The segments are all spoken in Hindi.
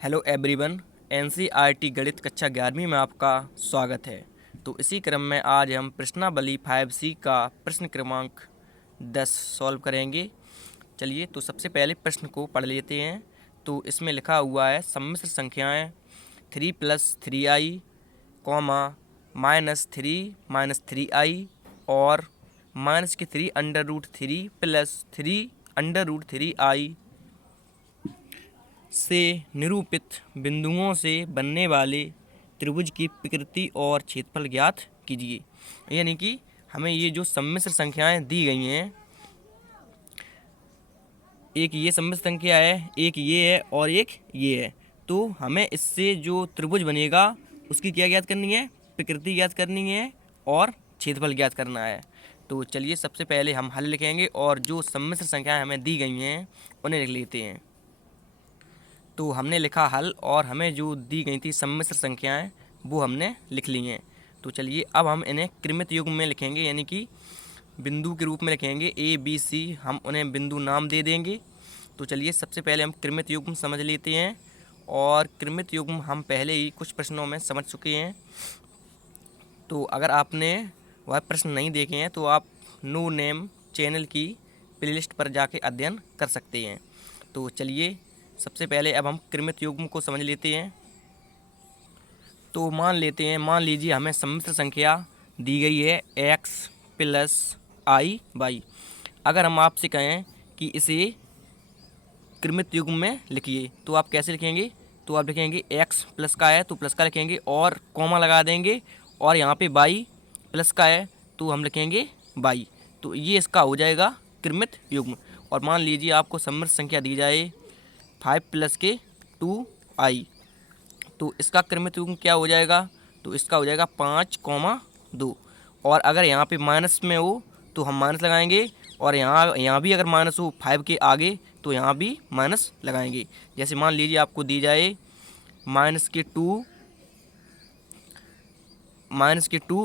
Hello everyone. एनसीईआरटी गणित कक्षा 11वीं में आपका स्वागत है। तो इसी क्रम में आज हम प्रश्नावली 5C का प्रश्न क्रमांक 10 सॉल्व करेंगे। चलिए तो सबसे पहले प्रश्न को पढ़ लेते हैं। तो इसमें लिखा हुआ है सम्मिश्र संख्याएं 3 + 3i, -3 और -3√3 + 3√3i से निरूपित बिंदुओं से बनने वाले त्रिभुज की प्रकृति और क्षेत्रफल ज्ञात कीजिए। यानी कि हमें ये जो सम्मिश्र संख्याएं दी गई हैं, एक ये सम्मिश्र संख्या है, एक ये है और एक ये है। तो हमें इससे जो त्रिभुज बनेगा उसकी क्या ज्ञात करनी है? प्रकृति ज्ञात करनी है और क्षेत्रफल ज्ञात करना है। तो चलिए सबसे पहले हम हल लिखेंगे और जो सम्मिश्र संख्याएं हमें दी गई हैं उन्हें लिख लेते हैं। तो हमने लिखा हल और हमें जो दी गई थी सम्मिश्र संख्याएं वो हमने लिख ली हैं। तो चलिए अब हम इन्हें क्रमित युग्म में लिखेंगे, यानी कि बिंदु के रूप में लिखेंगे। ए बी सी हम उन्हें बिंदु नाम दे देंगे। तो चलिए सबसे पहले हम क्रमित युग्म समझ लेते हैं और क्रमित युग्म हम पहले ही कुछ प्रश्नों में समझ चुके हैं। तो अगर आपने वह प्रश्न नहीं देखे हैं तो आप नो नेम चैनल की प्लेलिस्ट पर जाके अध्ययन कर सकते हैं। तो चलिए सबसे पहले अब हम क्रमित युग्म को समझ लेते हैं। तो मान लीजिए हमें सम्मिश्र संख्या दी गई है x + i/y। अगर हम आपसे कहें कि इसे क्रमित युग्म में लिखिए तो आप कैसे लिखेंगे? तो आप लिखेंगे x प्लस का है तो प्लस का लिखेंगे और कॉमा लगा देंगे, और यहाँ पे y प्लस का है तो हम लिखेंगे y। तो ये इसका हो जाएगा क्रमित युग्म। और मान लीजिए आपको सम्मिश्र संख्या दी जाए 5 + 2i, तो इसका क्रमित युग्म क्या हो जाएगा? तो इसका हो जाएगा 5, 2। और अगर यहाँ पे माइनस में हो तो हम माइनस लगाएंगे, और यहाँ भी अगर माइनस हो 5 के आगे तो यहाँ भी माइनस लगाएंगे। जैसे मान लीजिए आपको दी जाए -2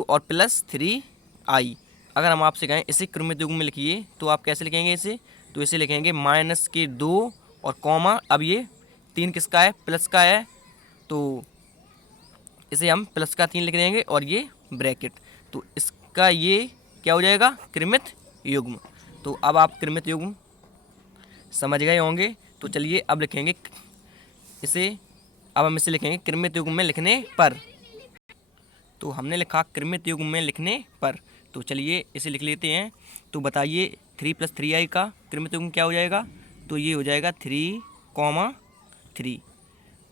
और +3i। अगर हम आपसे कहें इसे क्रमित युग्म में लिखिए तो आप कैसे लिखेंगे इसे? तो इसे लिखेंगे -2 और कॉमा, अब ये 3 किसका है? प्लस का है, तो इसे हम +3 लिख देंगे और ये ब्रैकेट। तो इसका ये क्या हो जाएगा? क्रमित युग्म। तो अब आप क्रमित युग्म समझ गए होंगे। तो चलिए अब लिखेंगे इसे, अब हम इसे लिखेंगे क्रमित युग्म में लिखने पर। तो हमने लिखा क्रमित युग्म में लिखने पर। तो चलिए इसे लिख लेते हैं। तो बताइए 3 + 3i का क्रमित युग्म क्या हो जाएगा? तो ये हो जाएगा 3,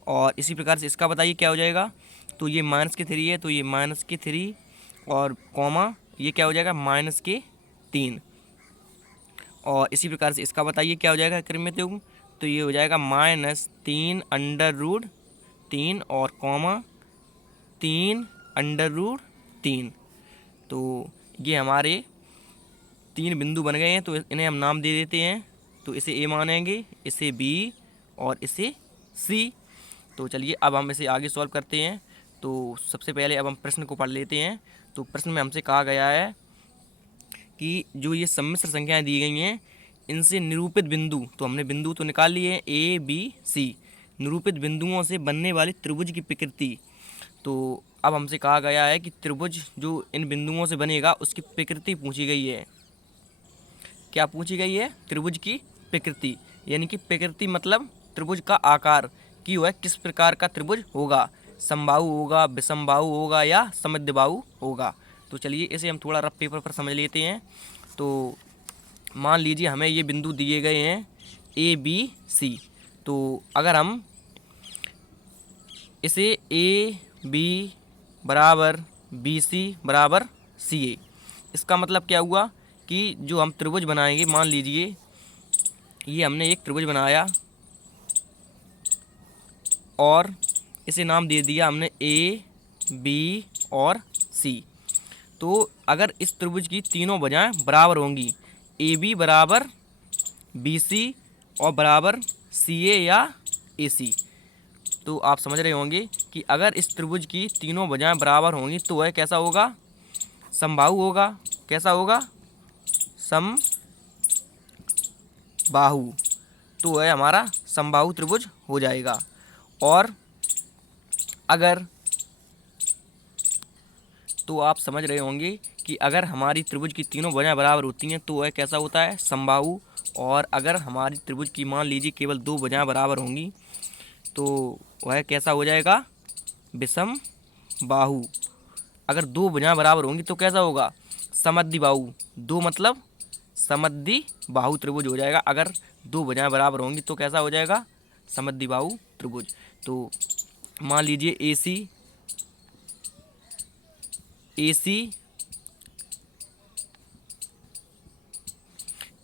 और इसी प्रकार से इसका बताइए क्या हो जाएगा? तो ये -3 है तो ये -3 और कॉमा ये क्या हो जाएगा? -3। और इसी प्रकार से इसका बताइए क्या हो जाएगा क्रमित युग्म? तो ये हो जाएगा -3√3 और कॉमा 3√3। तो ये हमारे 3 बिंदु बन गए हैं। तो इन्हें हम नाम दे देते हैं। तो इसे ए मानेंगे, इसे बी और इसे सी। तो चलिए अब हम इसे आगे सॉल्व करते हैं। तो सबसे पहले अब हम प्रश्न को पढ़ लेते हैं। तो प्रश्न में हमसे कहा गया है कि जो ये सम्मिश्र संख्याएं दी गई हैं इनसे निरूपित बिंदु, तो हमने बिंदु तो निकाल लिए ए बी सी, निरूपित बिंदुओं से बनने वाली त्रिभुज की प्रकृति। तो अब हमसे कहा गया है कि त्रिभुज जो इन बिंदुओं से बनेगा उसकी प्रकृति पूछी गई है। क्या पूछी गई है? त्रिभुज की प्रकृति। यानी कि प्रकृति मतलब त्रिभुज का आकार कि वह किस प्रकार का त्रिभुज होगा, समबाहु होगा, विषमबाहु होगा या समद्विबाहु होगा। तो चलिए इसे हम थोड़ा रफ पेपर पर समझ लेते हैं। तो मान लीजिए हमें ये बिंदु दिए गए हैं ए बी सी। तो अगर हम इसे ए बी बराबर बी सी बराबर सी ए, इसका मतलब क्या हुआ कि जो हम त्रिभुज बनाएंगे, मान लीजिए ये हमने एक त्रिभुज बनाया और इसे नाम दे दिया हमने ए बी और सी। तो अगर इस त्रिभुज की तीनों भुजाएं बराबर होंगी, ए बी बराबर बी सी और बराबर सी ए या ए सी, तो आप समझ रहे होंगे कि अगर इस त्रिभुज की तीनों भुजाएं बराबर होंगी तो वह कैसा होगा? समबाहु होगा। कैसा होगा? समबाहु। तो वह हमारा समबाहु त्रिभुज हो जाएगा। और अगर, तो आप समझ रहे होंगे कि अगर हमारी त्रिभुज की तीनों भुजाएं बराबर होती हैं तो वह कैसा होता है, समबाहु। और अगर हमारी त्रिभुज की मान लीजिए केवल दो भुजाएं बराबर होंगी तो वह कैसा हो जाएगा, विषम बाहु। अगर दो भुजाएं बराबर होंगी तो कैसा होगा, समद्विबाहु। दो मतलब समद्विबाहु त्रिभुज हो जाएगा। अगर दो भुजाएं बराबर होंगी तो कैसा हो जाएगा, समद्विबाहु त्रिभुज। तो मान लीजिए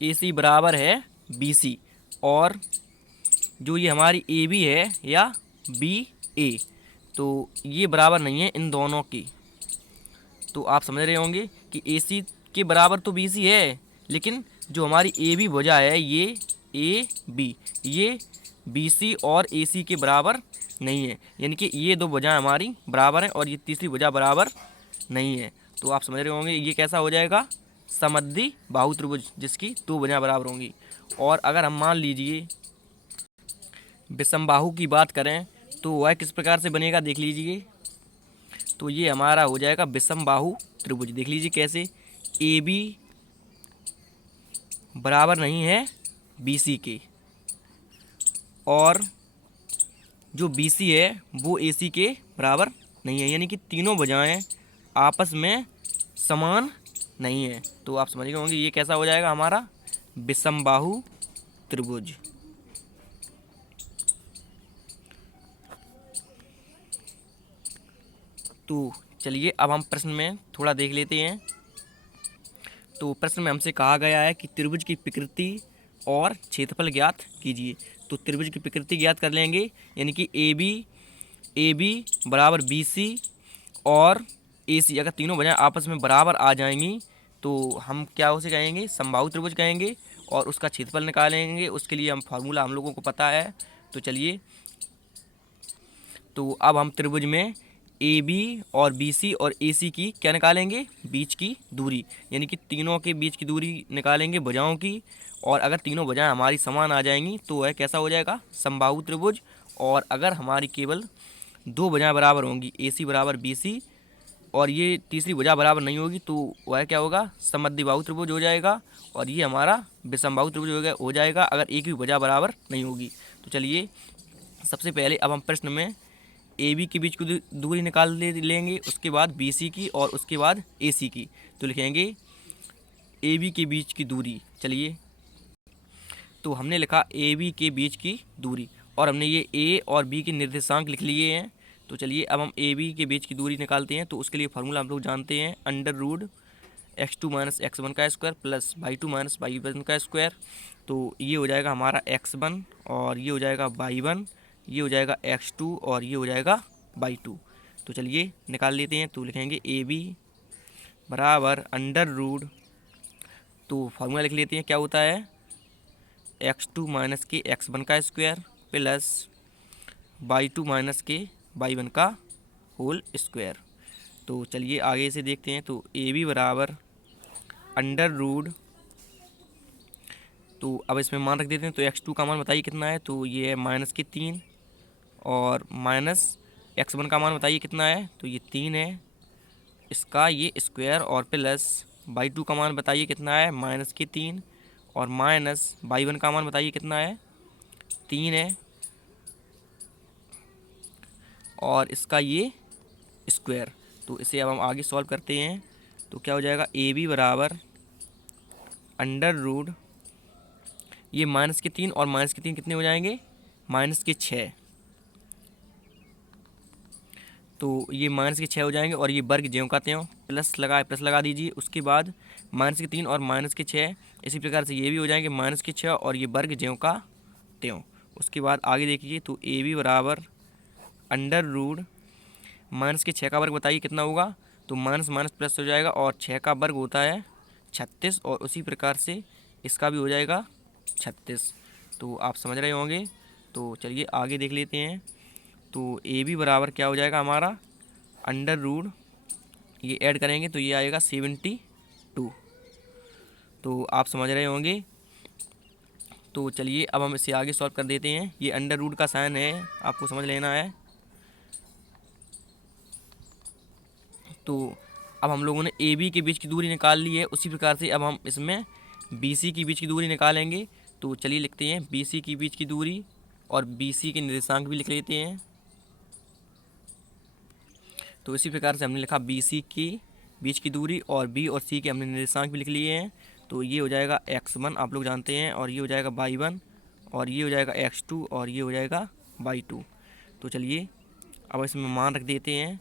AC बराबर है BC, और जो ये हमारी AB है या BA, तो ये बराबर नहीं है इन दोनों की। तो आप समझ रहे होंगे कि AC के बराबर तो BC है, लेकिन जो हमारी AB भुजा है ये AB, ये BC और AC के बराबर नहीं है। यानी कि ये दो भुजाएं हमारी बराबर हैं और ये तीसरी भुजा बराबर नहीं है। तो आप समझ रहे होंगे ये कैसा हो जाएगा, समद्विबाहु त्रिभुज, जिसकी दो भुजाएं बराबर होंगी। और अगर हम मान लीजिए विषमबाहु की बात करें तो वह किस प्रकार से बनेगा, देख लीजिए। तो ये हमारा हो जाएगा विषमबाहु त्रिभुज। देख लीजिए कैसे, AB बराबर नहीं है BC के, और जो BC है वो AC के बराबर नहीं है। यानी कि तीनों भुजाएं आपस में समान नहीं है। तो आप समझ गए होंगे ये कैसा हो जाएगा हमारा, विषमबाहु त्रिभुज। तो चलिए अब हम प्रश्न में थोड़ा देख लेते हैं। तो प्रश्न में हमसे कहा गया है कि त्रिभुज की प्रकृति और क्षेत्रफल ज्ञात कीजिए। तो त्रिभुज की प्रकृति ज्ञात कर लेंगे, यानी कि AB बराबर BC और AC, अगर तीनों भुजाएं आपस में बराबर आ जाएंगी तो हम क्या उसे कहेंगे, समबाहु त्रिभुज कहेंगे। और उसका क्षेत्रफल निकालेंगे, उसके लिए हम फार्मूला हम लोगों को पता है। तो चलिए, तो अब हम त्रिभुज में AB और BC और AC की क्या निकालेंगे, बीच की दूरी, यानी कि तीनों के बीच की दूरी निकालेंगे भुजाओं की। और अगर तीनों भुजाएं हमारी समान आ जाएंगी तो वह कैसा हो जाएगा, समबाहु त्रिभुज। और अगर हमारी केवल दो भुजाएं बराबर होंगी, AC बराबर BC, और ये तीसरी भुजा बराबर नहीं होगी तो वह क्या होगा, समद्विबाहु त्रिभुज हो जाएगा। और ये हमारा विषमबाहु त्रिभुज हो जाएगा अगर एक भी भुजा बराबर नहीं होगी। तो चलिए, सबसे पहले अब हम प्रश्न में AB के बीच की दूरी निकाल लेंगे, उसके बाद BC की, और उसके बाद AC की। तो लिखेंगे AB के बीच की दूरी। चलिए, तो हमने लिखा AB के बीच की दूरी, और हमने ये A और B के निर्देशांक लिख लिए हैं। तो चलिए अब हम AB के बीच की दूरी निकालते हैं। तो उसके लिए फार्मूला हम लोग जानते हैं, √(x2 - x1) का स्क्वायर प्लस y2 - y1 का स्क्वायर। तो ये हो जाएगा हमारा x1, और ये हो जाएगा y1, ये हो जाएगा x2, और ये हो जाएगा y2। तो चलिए निकाल लेते हैं। तो लिखेंगे AB बराबर √, तो फार्मूला लिख लेते हैं, क्या होता है, x2 - के x1 का स्क्वायर प्लस y2 - के y1 का होल स्क्वायर। तो चलिए आगे से देखते हैं। तो AB बराबर √, तो अब इसमें मान रख देते हैं। तो x2 का मान बताइए कितना है, तो ये है -3, और -x1 का मान बताइए कितना है, तो ये 3 है, इसका ये स्क्वायर, और प्लस y2 का मान बताइए कितना है, -3, और माइनस y1 का मान बताइए कितना है, 3 है, और इसका ये स्क्वायर। तो इसे अब हम आगे सॉल्व करते हैं। तो क्या हो जाएगा, AB बराबर √, ये -3 और -3 कितने हो जाएंगे, -6। तो ये -6 हो जाएंगे, और ये वर्ग ज्यों का त्यों, प्लस लगा दीजिए। उसके बाद -3 और -6, इसी प्रकार से ये भी हो जाएंगे -6, और ये वर्ग ज्यों का त्यों। उसके बाद आगे देखिए। तो AB बराबर √, -6 का वर्ग बताइए कितना होगा, तो माइनस माइनस प्लस हो जाएगा, और 6 का वर्ग होता है 36, और उसी प्रकार से इसका भी हो जाएगा 36। तो आप समझ रहे होंगे। तो चलिए आगे देख लेते हैं। तो AB बराबर क्या हो जाएगा हमारा, √, ये ऐड करेंगे तो ये आएगा 72। तो आप समझ रहे होंगे। तो चलिए अब हम इसे आगे सॉल्व कर देते हैं। ये अंडर रूट का साइन है, आपको समझ लेना है। तो अब हम लोगों ने ए बी के बीच की दूरी निकाल ली है, उसी प्रकार से अब हम इसमें बी सी के बीच की दूरी निकालेंगे। तो चलिए लिखते हैं बी सी के बीच की दूरी और बी सी के निर्देशांक भी लिख लेते हैं। तो इसी प्रकार से हमने लिखा बी सी की बीच की दूरी और बी और सी के हमने निर्देशांक भी लिख लिए हैं। तो ये हो जाएगा x1 आप लोग जानते हैं, और ये हो जाएगा y1, और ये हो जाएगा x2, और ये हो जाएगा y2। तो चलिए अब इसमें मान रख देते हैं।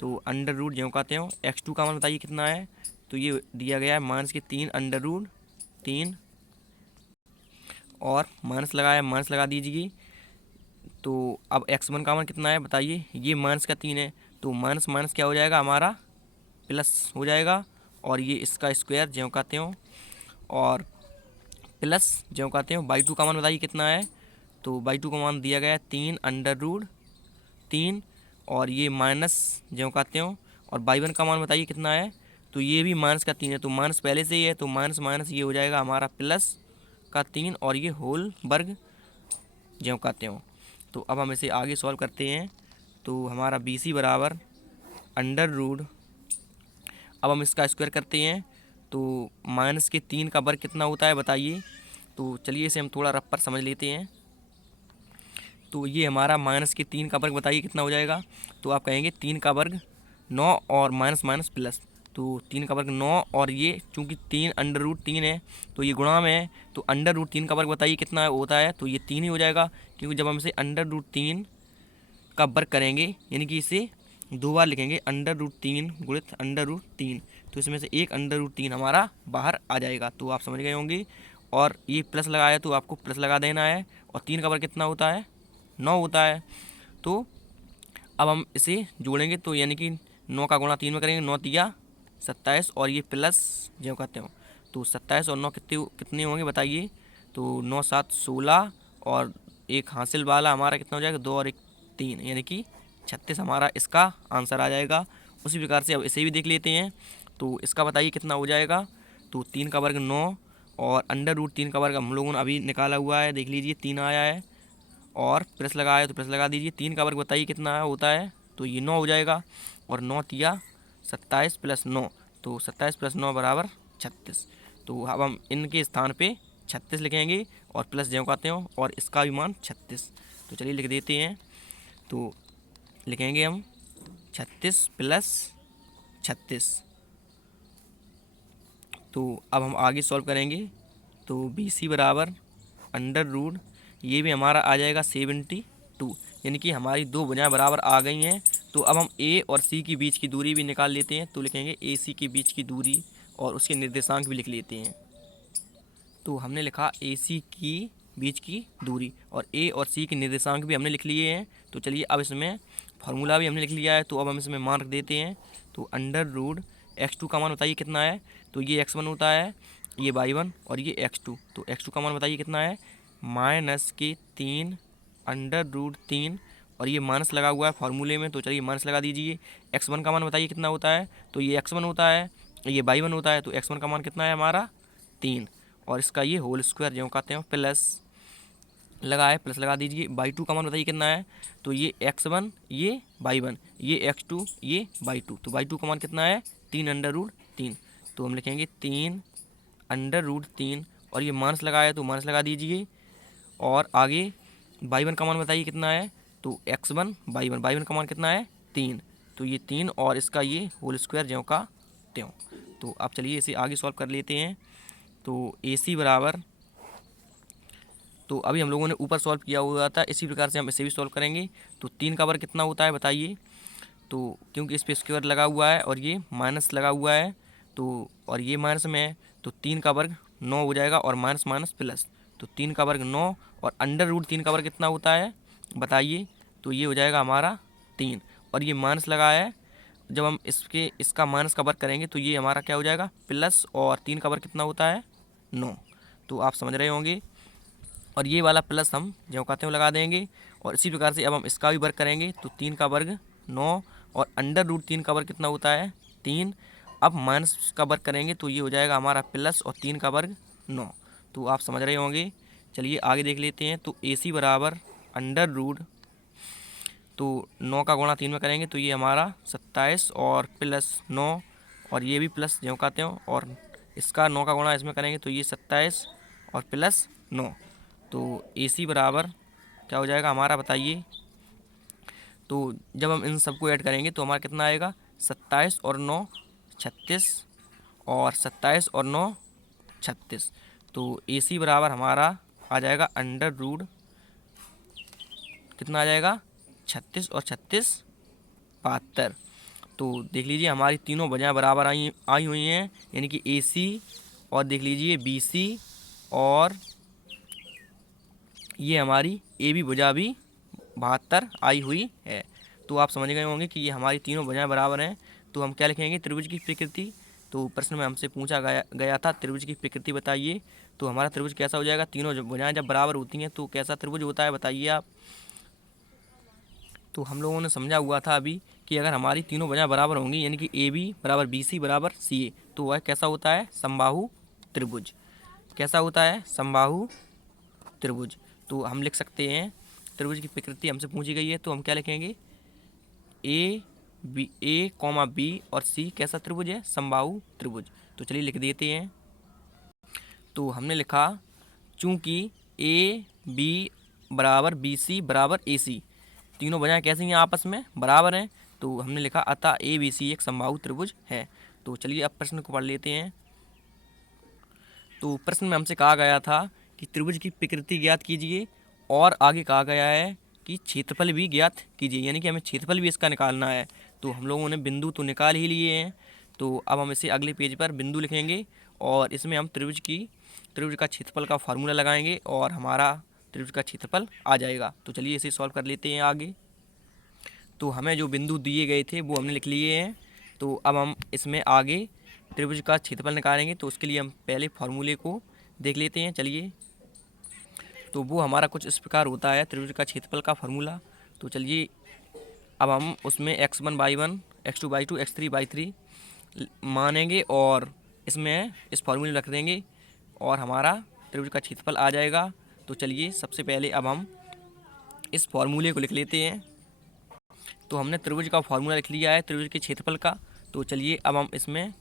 तो अंडर रूट जो कहते हो x2 का मान बताइए कितना है। तो ये दिया गया है -3 अंडर रूट 3, और माइनस लगाया, माइनस लगा दीजिए। तो अब x1 का मान कितना है बताइए। ये -3 है, तो माइनस माइनस क्या हो जाएगा हमारा, प्लस हो जाएगा। और ये इसका स्क्वायर जो कहते हो, और प्लस जो कहते हो y2 का मान बताइए कितना है। तो y2 का मान दिया गया है 3 अंडर रूट 3, और ये माइनस जो कहते हो, और y1 का मान बताइए कितना है। तो ये भी -3 है, तो माइनस पहले से ही है, तो माइनस माइनस ये हो जाएगा हमारा +3, और ये होल वर्ग जो कहते हो। तो अब हम इसे आगे सॉल्व करते हैं। तो हमारा बी सी बराबर अंडर रूट, अब हम इसका स्क्वायर करते हैं। तो -3 का वर्ग कितना होता है बताइए। तो चलिए इसे हम थोड़ा रफ पर समझ लेते हैं। तो ये हमारा -3 का वर्ग बताइए कितना हो जाएगा। तो आप कहेंगे 3 का वर्ग 9 और माइनस माइनस प्लस। तो 3 का वर्ग 9, और ये चूँकि 3 अंडर रूट 3 है तो ये गुणा में है, तो अंडर रूट 3 का वर्ग बताइए कितना होता है। तो ये 3 ही हो जाएगा, क्योंकि जब हम इसे अंडर रूट 3 का वर्ग करेंगे, यानी कि इसे 2 बार लिखेंगे अंडर रूट 3 गुणित अंडर रूट 3, तो इसमें से एक अंडर रूट 3 हमारा बाहर आ जाएगा। तो आप समझ गए होंगे। और ये प्लस लगाया तो आपको प्लस लगा देना है, और 3 का वर्ग कितना होता है, 9 होता है। तो अब हम इसे जोड़ेंगे, तो यानी कि 9 का गुणा 3 में करेंगे, 9 तिया 27, और ये प्लस जो कहते हो। तो 27 और 9 कितने होंगे बताइए। तो 9 7 16, और एक हासिल वाला हमारा कितना हो जाएगा, 2 और 1 3, यानी कि 36 हमारा इसका आंसर आ जाएगा। उसी प्रकार से अब इसे भी देख लेते हैं। तो इसका बताइए कितना हो जाएगा। तो 3 का वर्ग 9, और अंडर रूट 3 का वर्ग हम लोगों ने अभी निकाला हुआ है, देख लीजिए 3 आया है, और प्लस लगाया तो प्लस लगा दीजिए। 3 का वर्ग बताइए कितना होता है। तो ये 9 हो जाएगा, और 9 तिया 27 + 9, तो 27 + 9 बराबर 36। तो अब हम इनके स्थान पे 36 लिखेंगे, और प्लस जो कहते हो, और इसका भी मान 36। तो चलिए लिख देते हैं। तो लिखेंगे हम 36 + 36। तो अब हम आगे सॉल्व करेंगे। तो बी सी बराबर अंडर रूट, ये भी हमारा आ जाएगा 72, यानी कि हमारी दो भुजाएं बराबर आ गई हैं। तो अब हम ए और सी के बीच की दूरी भी निकाल लेते हैं। तो लिखेंगे ए सी के बीच की दूरी, और उसके निर्देशांक भी लिख लेते हैं। तो हमने लिखा ए सी की बीच की दूरी, और ए और सी के निर्देशांक भी हमने लिख लिए हैं। तो चलिए अब इसमें फार्मूला भी हमने लिख लिया है, तो अब हम इसमें मान रख देते हैं। तो अंडर रूट x2 का मान बताइए कितना है। तो ये x1 होता है, ये y1, और ये x2। तो x2 का मान बताइए कितना है, -3 अंडर रूट 3, और ये माइनस लगा हुआ है फार्मूले में, तो चलिए माइनस लगा दीजिए। x1 का मान बताइए कितना होता है। तो ये x1 होता है, ये y1 होता है। तो x1 का मान कितना है हमारा 3, और इसका ये होल स्क्वायर जो कहते हैं प्लस लगाए, प्लस लगा दीजिए। y2 का मान बताइए कितना है। तो ये x1, ये y1, ये x2, ये y2। तो y2 का मान कितना है 3 अंडर रूट 3। तो हम लिखेंगे 3 अंडर रूट 3, और ये माइनस लगाया तो माइनस लगा दीजिए। और आगे y1 का मान बताइए कितना है। तो x1 y1 का मान कितना है 3। तो ये 3, और इसका ये होल स्क्वायर ज्यों का त्यों। तो अब चलिए इसे आगे सॉल्व कर लेते हैं। तो ए सी बराबर, तो अभी हम लोगों ने ऊपर सॉल्व किया हुआ था, इसी प्रकार से हम इसे भी सॉल्व करेंगे। तो 3 का वर्ग कितना होता है बताइए। तो क्योंकि इस पे स्क्वायर लगा हुआ है, और ये माइनस लगा हुआ है, तो और ये माइनस में है, तो 3 का वर्ग 9 हो जाएगा, और माइनस माइनस प्लस। तो 3 का वर्ग 9, और अंडर रूट 3 का वर्ग कितना होता है बताइए। तो ये हो जाएगा हमारा 3, और ये माइनस लगा है, जब हम इसका माइनस का वर्ग करेंगे तो ये हमारा क्या हो जाएगा प्लस, और 3 का वर्ग कितना होता है 9। तो आप समझ रहे होंगे। और ये वाला प्लस हम जो कहते हैं लगा देंगे, और इसी प्रकार से अब हम इसका भी वर्ग करेंगे। तो 3 का वर्ग 9, और अंडर रूट 3 का वर्ग कितना होता है 3। अब माइनस का वर्ग करेंगे तो ये हो जाएगा हमारा प्लस, और 3 का वर्ग 9। तो आप समझ रहे होंगे। चलिए आगे देख लेते हैं। तो AC बराबर अंडर रूट, तो 9 का गुणा 3 में करेंगे तो ये हमारा 27 और प्लस 9, और ये भी प्लस ज्यों कहते हो, और इसका 9 का गुणा इसमें करेंगे तो ये 27 और प्लस 9। तो AC बराबर क्या हो जाएगा हमारा, बताइए। तो जब हम इन सबको ऐड करेंगे तो हमारा कितना आएगा, 27 और 9 36, और 27 और 9 36। तो AC बराबर हमारा आ जाएगा अंडर रूट, कितना आ जाएगा, 36 और 36 72। तो देख लीजिए हमारी तीनों भुजाएं बराबर आई हुई हैं, यानी कि AC, और देख लीजिए BC, और ये हमारी AB भुजा भी 72 आई हुई है। तो आप समझ गए होंगे कि ये हमारी तीनों भुजाएं बराबर हैं। तो हम क्या लिखेंगे, त्रिभुज की प्रकृति। तो प्रश्न में हमसे पूछा गया था त्रिभुज की प्रकृति बताइए। तो हमारा त्रिभुज कैसा हो जाएगा, तीनों भुजाएं जब बराबर होती हैं तो कैसा त्रिभुज होता है, बताइए आप। तो हम लोगों ने समझा हुआ था अभी कि अगर हमारी तीनों भुजाएं बराबर होंगी, यानी कि AB बराबर BC बराबर CA, तो वह कैसा होता है, समबाहु त्रिभुज। कैसा होता है, समबाहु त्रिभुज। तो हम लिख सकते हैं, त्रिभुज की प्रकृति हमसे पूछी गई है तो हम क्या लिखेंगे, A, B और C कैसा त्रिभुज है, समबाहु त्रिभुज। तो चलिए लिख देते हैं। तो हमने लिखा चूंकि AB बराबर BC बराबर AC, तीनों भुजाएं कैसी हैं, आपस में बराबर हैं। तो हमने लिखा अतः ABC एक समबाहु त्रिभुज है। तो चलिए अब प्रश्न को पढ़ लेते हैं। तो प्रश्न में हमसे कहा गया था कि त्रिभुज की प्रकृति ज्ञात कीजिए, और आगे कहा गया है कि क्षेत्रफल भी ज्ञात कीजिए, यानी कि हमें क्षेत्रफल भी इसका निकालना है। तो हम लोगों ने बिंदु तो निकाल ही लिए हैं। तो अब हम इसे अगले पेज पर बिंदु लिखेंगे, और इसमें हम त्रिभुज का क्षेत्रफल का फार्मूला लगाएंगे, और हमारा त्रिभुज का क्षेत्रफल आ जाएगा। तो चलिए इसे सॉल्व कर लेते हैं आगे। तो हमें जो बिंदु दिए गए थे वो हमने लिख लिए हैं। तो अब हम इसमें आगे त्रिभुज का क्षेत्रफल निकालेंगे। तो उसके लिए हम पहले फार्मूले को देख लेते हैं, चलिए। तो वो हमारा कुछ इस प्रकार होता है, त्रिभुज का क्षेत्रफल का फार्मूला। तो चलिए अब हम उसमें x1/1, x2/2, x3/3 मानेंगे, और इसमें इस फार्मूले में रख देंगे, और हमारा त्रिभुज का क्षेत्रफल आ जाएगा। तो चलिए सबसे पहले अब हम इस फार्मूले को लिख लेते हैं। तो हमने त्रिभुज का फार्मूला लिख लिया है, त्रिभुज के क्षेत्रफल का। तो चलिए अब हम इसमें,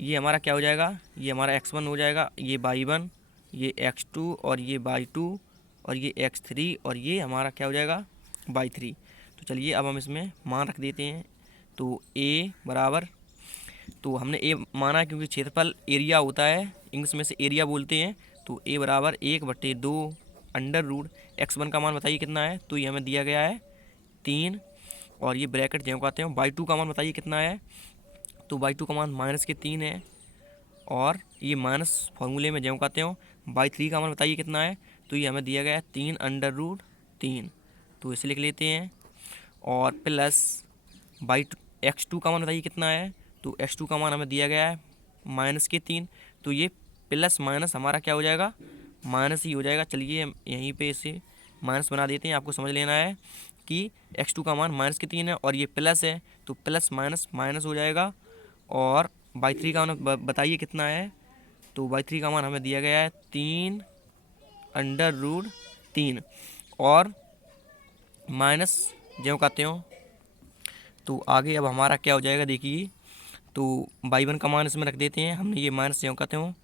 ये हमारा क्या हो जाएगा, ये हमारा x1 हो जाएगा, ये y1, ये x2, और ये y2, और ये x3, और ये हमारा क्या हो जाएगा, y3। तो चलिए अब हम इसमें मान रख देते हैं। तो A बराबर, तो हमने A माना क्योंकि क्षेत्रफल एरिया होता है, इंग्लिश में से एरिया बोलते हैं। तो A बराबर 1/2 अंडर रूट x1 का मान बताइए कितना है। तो ये हमें दिया गया है 3, और ये ब्रैकेट जो कहते हैं y2 का मान बताइए कितना है। तो y2 का मान -3 है, और ये माइनस फार्मूले में जो कहते हो y3 का मान बताइए कितना है। तो ये हमें दिया गया है 3/3। तो इसे लिख लेते हैं, और प्लस x2 का मान बताइए कितना है। तो x2 का मान हमें दिया गया है -3। तो ये प्लस माइनस हमारा क्या हो जाएगा, माइनस ही हो जाएगा। चलिए हम यहीं पे इसे माइनस बना देते हैं। आपको समझ लेना है कि x2 का मान -3 है, और ये प्लस है, तो प्लस माइनस माइनस हो जाएगा। और y3 का मान बताइए कितना है। तो y3 का मान हमें दिया गया है 3/3, और माइनस जो कहते हो। तो आगे अब हमारा क्या हो जाएगा, देखिए। तो y1 का मान इसमें रख देते हैं, हमने ये माइनस जो कहते हो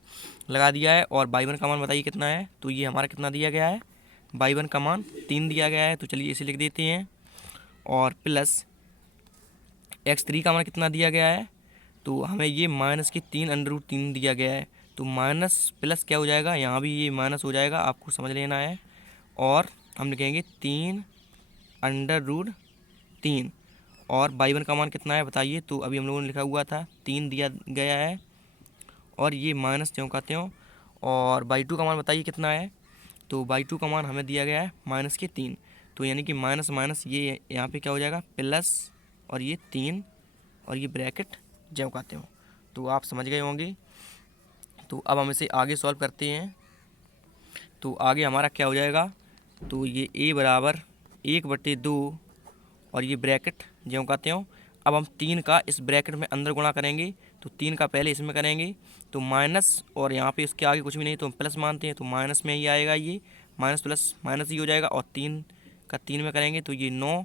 लगा दिया है, और y1 का मान बताइए कितना है। तो ये हमारा कितना दिया गया है, y1 का मान 3 दिया गया है। तो चलिए इसे लिख देते हैं, और प्लस x3 का मान कितना दिया गया है। तो हमें ये -3/3 दिया गया है। तो माइनस प्लस क्या हो जाएगा, यहाँ भी ये माइनस हो जाएगा, आपको समझ लेना है। और हम लिखेंगे 3/3, और y1 का मान कितना है बताइए। तो अभी हम लोगों ने लिखा हुआ था 3 दिया गया है, और ये माइनस जो कहते हो। और y2 का मान बताइए कितना है। तो y2 का मान हमें दिया गया है -3। तो यानी कि माइनस माइनस ये यहाँ पे क्या हो जाएगा, प्लस, और ये 3, और ये ब्रैकेट जो कहते हो। तो आप समझ गए होंगे। तो अब हम इसे आगे सॉल्व करते हैं। तो आगे हमारा क्या हो जाएगा, तो ये A बराबर 1/2, और ये ब्रैकेट जो कहते हो। अब हम 3 का इस ब्रैकेट में अंदर गुणा करेंगे। तो 3 का पहले इसमें करेंगे, तो माइनस, और यहाँ पे इसके आगे कुछ भी नहीं, तो हम प्लस मानते हैं, तो माइनस में ही आएगा ये माइनस प्लस माइनस ही हो जाएगा, और 3 का 3 में करेंगे तो ये 9,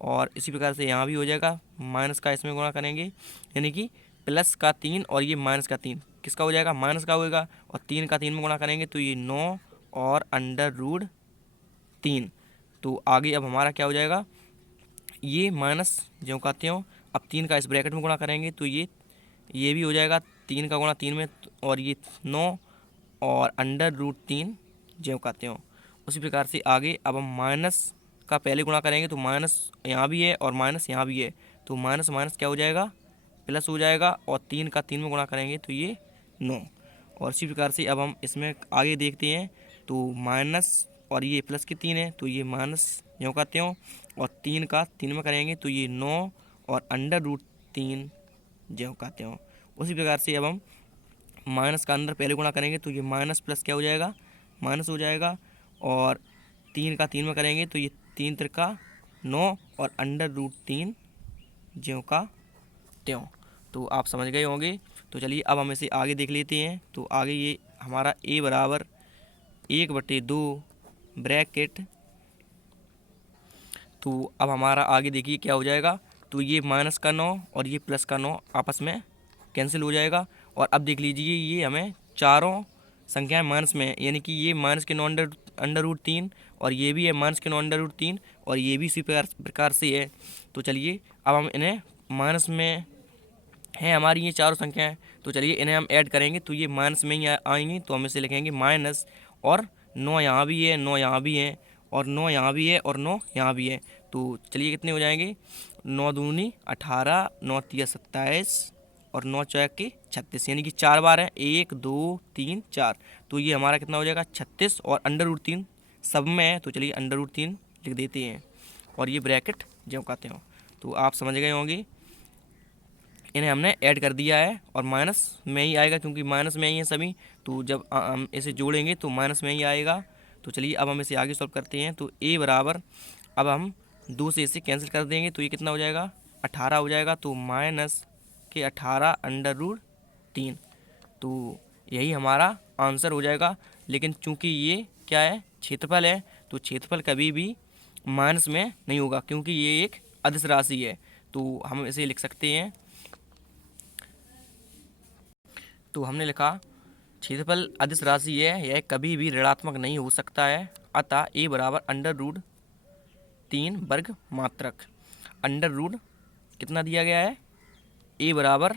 और इसी प्रकार से यहाँ भी हो जाएगा, माइनस का इसमें गुणा करेंगे यानी कि प्लस का 3 और ये माइनस का 3 किसका हो जाएगा, माइनस का होएगा, और 3 का 3 में गुणा करेंगे तो ये 9 और अंडर रूट 3। तो आगे अब हमारा क्या हो जाएगा, ये माइनस जो कहते हो, अब 3 का इस ब्रैकेट में गुणा करेंगे तो ये भी हो जाएगा 3 का गुणा 3 में, और ये 9 और अंडर रूट 3 जो कहते हो। उसी प्रकार से आगे अब हम माइनस का पहले गुणा करेंगे तो माइनस यहाँ भी है और माइनस यहाँ भी है, तो माइनस माइनस क्या हो जाएगा, प्लस हो जाएगा, और 3 का 3 में गुणा करेंगे तो ये 9। और इसी प्रकार से अब हम इसमें आगे देखते हैं, तो माइनस और ये प्लस के 3 है तो ये माइनस यूँ कहते हो, और 3 का 3 में करेंगे तो ये 9 और अंडर रूट 3 जो कहते हो। उसी प्रकार से अब हम माइनस का अंदर पहले गुणा करेंगे तो ये माइनस प्लस क्या हो जाएगा, माइनस हो जाएगा, और 3 का 3 में करेंगे तो ये 3 त्रिका 9 और अंडर रूट 3 ज्यों का त्यों। तो आप समझ गए होंगे। तो चलिए अब हम इसे आगे देख लेते हैं। तो आगे ये हमारा a बराबर 1/2 ब्रैकेट, तो अब हमारा आगे देखिए क्या हो जाएगा, तो ये माइनस का 9 और ये प्लस का 9 आपस में कैंसिल हो जाएगा। और अब देख लीजिए ये हमें चारों संख्याएं माइनस में है, यानी कि ये माइनस के 9 अंडर रूट 3, और ये भी है माइनस के 9 अंडर रूट 3, और ये भी इसी प्रकार से है। तो चलिए अब हम इन्हें माइनस में हैं हमारी ये चारों संख्याएं, तो चलिए इन्हें हम ऐड करेंगे तो ये माइनस में ही आएंगी, तो हम इसे लिखेंगे माइनस, और 9 यहाँ भी है, 9 यहाँ भी है, और 9 यहाँ भी है, और 9 यहाँ भी है। तो चलिए कितने हो जाएंगे, 9 दूनी 18, 9 तिया 27, और 9 चौके 36, यानी कि 4 बार है, 1 2 3 4। तो ये हमारा कितना हो जाएगा 36, और अंडर रूट 3 सब में है, तो चलिए अंडर रूट 3 लिख देते हैं, और ये ब्रैकेट जो कहते हो। तो आप समझ गए होंगे, इन्हें हमने ऐड कर दिया है, और माइनस में ही आएगा क्योंकि माइनस में ही है सभी, तो जब हम इसे जोड़ेंगे तो माइनस में ही आएगा। तो चलिए अब हम इसे आगे सॉल्व करते हैं। तो a बराबर, अब हम 2 से इसे कैंसिल कर देंगे तो ये कितना हो जाएगा 18 हो जाएगा, तो माइनस के 18 अंडर रूट 3। तो यही हमारा आंसर हो जाएगा। लेकिन चूंकि ये क्या है, क्षेत्रफल है, तो क्षेत्रफल कभी भी माइनस में नहीं होगा क्योंकि ये एक अदिश राशि है। तो हम इसे लिख सकते हैं, तो हमने लिखा क्षेत्रफल अदिश राशि है, यह कभी भी ऋणात्मक नहीं हो सकता है, अतः a बराबर अंडर रूट 3 वर्ग मात्रक। अंडर रूट कितना दिया गया है, a बराबर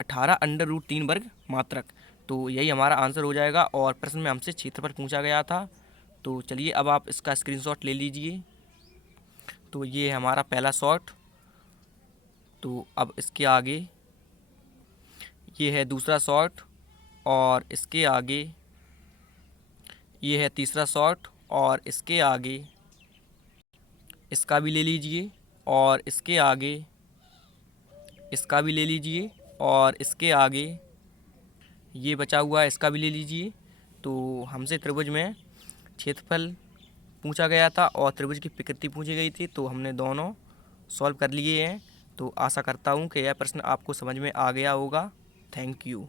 18 अंडर रूट 3 वर्ग मात्रक। तो यही हमारा आंसर हो जाएगा, और प्रश्न में हमसे क्षेत्रफल पूछा गया था। तो चलिए अब आप इसका स्क्रीनशॉट ले लीजिए। तो ये है हमारा पहला शॉट। तो अब इसके आगे ये है दूसरा शॉट, और इसके आगे ये है तीसरा शॉट, और इसके आगे इसका भी ले लीजिए, और इसके आगे इसका भी ले लीजिए, और इसके आगे ये बचा हुआ है इसका भी ले लीजिए। तो हमसे त्रिभुज में क्षेत्रफल पूछा गया था और त्रिभुज की प्रकृति पूछी गई थी, तो हमने दोनों सॉल्व कर लिए हैं। तो आशा करता हूँ कि यह प्रश्न आपको समझ में आ गया होगा। Thank you.